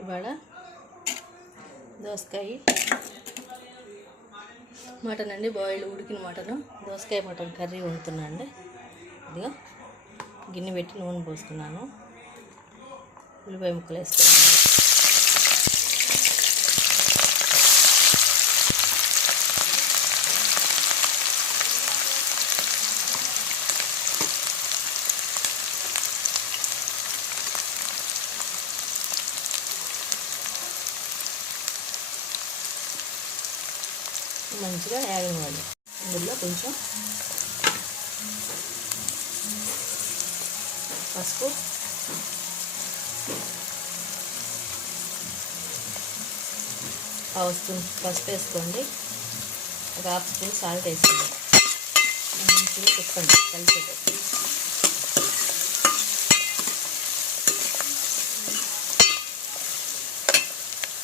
ఇవాళ దోసకాయ మటన్ అండి, బాయిల్డ్ ఉడికిన మటన్, దోసకాయ మటన్ కర్రీ వండుతున్నా అండి. ఇదిగా గిన్నె పెట్టి నూనె పోసుకున్నాను. ఉల్లిపాయ ముక్కలు వేసుకున్నాను. మంచిగా వేగనివ్వండి. ఇందులో కొంచెం పసుపు, పావు స్పూన్ పసుపు వేసుకోండి. ఒక హాఫ్ స్పూన్ సాల్ట్ వేసుకోండి. మంచిగా తిప్పండి కలిసేటట్టు.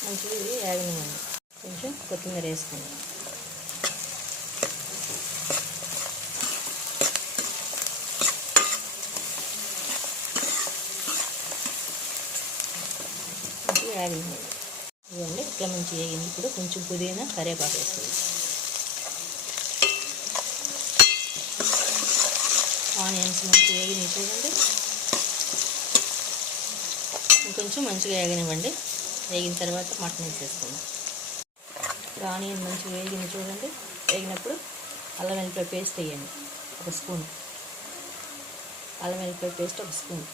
మంచిగా ఇది వేగనివ్వండి. కొంచెం కొత్తిమీర వేసుకోండి. వేగింది ఇవ్వండి. ఇట్లా మంచిగా వేగింది. ఇప్పుడు కొంచెం పుదీనా, కరివేపాకు వేసుకోండి. ఆనియన్స్ మంచిగా వేగినవి చూడండి. ఇంకొంచెం మంచిగా వేగనివ్వండి. వేగిన తర్వాత మటన్ వేసేసుకోండి. ఇప్పుడు ఆనియన్ మంచిగా వేగింది చూడండి. వేగినప్పుడు అల్లం వెల్లిపాయ పేస్ట్ వేయండి. ఒక స్పూన్ అల్లం వెల్లిపాయ పేస్ట్, ఒక స్పూన్.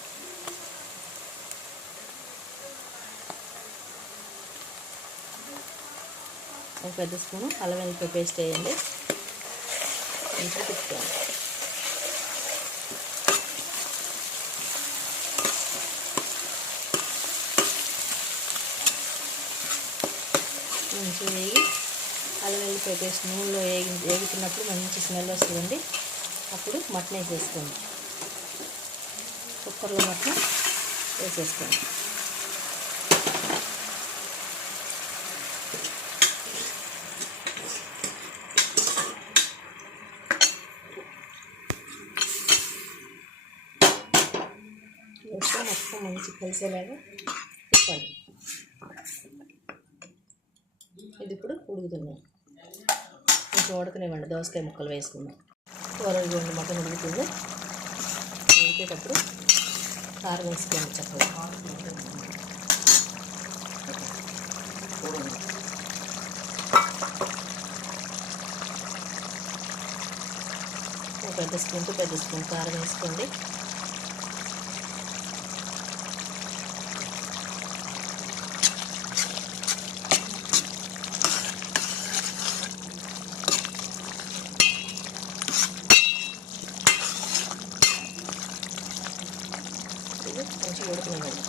ఒక పెద్ద స్పూను అల్లం వెల్లిపాయ పేస్ట్ వేయండి. మంచిగా తిప్పుకోండి. మంచిగా వేగి అల్లం వెల్లిపాయ పేస్ట్ నూనెలో వేగుతున్నప్పుడు మంచి స్మెల్ వస్తుందండి. అప్పుడు మటన్ వేసేసుకోండి. కుక్కర్లో మటన్ వేసేసుకోండి. మొత్తం మంచి కలిసేలాగా తిప్పండి. ఇది ఇప్పుడు ఉడుకుతున్నాం. కొంచెం ఉడకనివ్వండి. దోసకాయ ముక్కలు వేసుకుందాం. కూరలు మటన్ ఉడుకుతుంది. ఉడికేటప్పుడు కారం వేసుకోండి. చక్కగా పెద్ద స్పూన్ కారం వేసుకోండి. మంచిగా ఉడకనివ్వండి.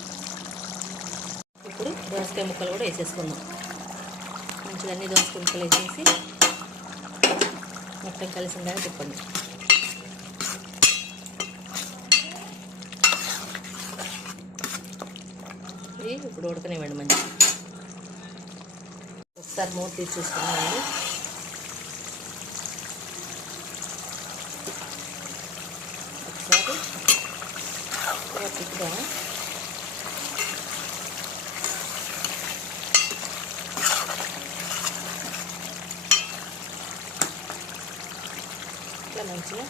ఇప్పుడు దోసకాయ ముక్కలు కూడా వేసేసుకుందాం. మంచిగా అన్ని దోసకాయ ముక్కలు వేసేసి మొత్తం కలిసిందాక తిప్పండి. ఇది ఇప్పుడు ఉడకనివ్వండి. మంచిగా ఒకసారి మూత తీసి చూసుకున్నామండి. ఒకసారి తిప్పుదాము. ఇట్లా మంచిగా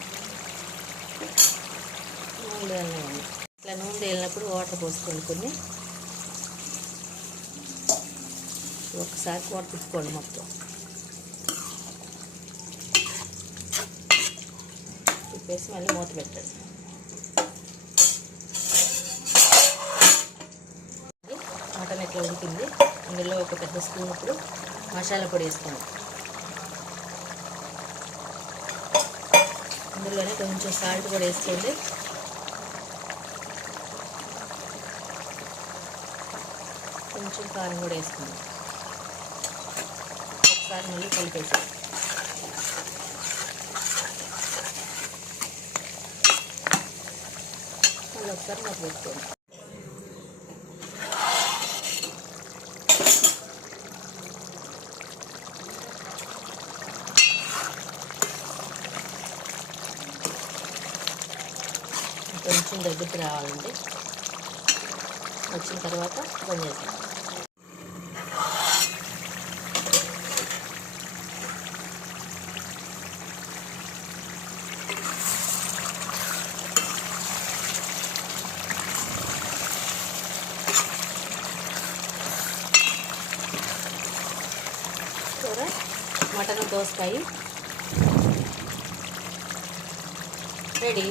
నూనె తేలినాయండి. ఇట్లా నూనె తేలినప్పుడు వాటర్ పోసుకోండి. కొన్ని ఒకసారి కూర తిప్పుకోండి. మొత్తం తిప్పేసి మళ్ళీ మూత పెట్టండి. మటన్ ఎట్లా ఉడికింది. ఇందులో ఒక పెద్ద స్పూన్ ఇప్పుడు మసాలా పొడి వేసుకోండి. ఇందులోనే కొంచెం సాల్ట్ కూడా వేసుకోండి. కొంచెం కారం కూడా వేసుకోండి. ఒకసారి మళ్ళీ కలిపేసి మళ్ళీ ఒకసారి మూత పెట్టుకోండి. కొంచెం దగ్గరికి రావాలండి. వచ్చిన తర్వాత బంద్ చేస్తాం. దోసకాయ రెడీ.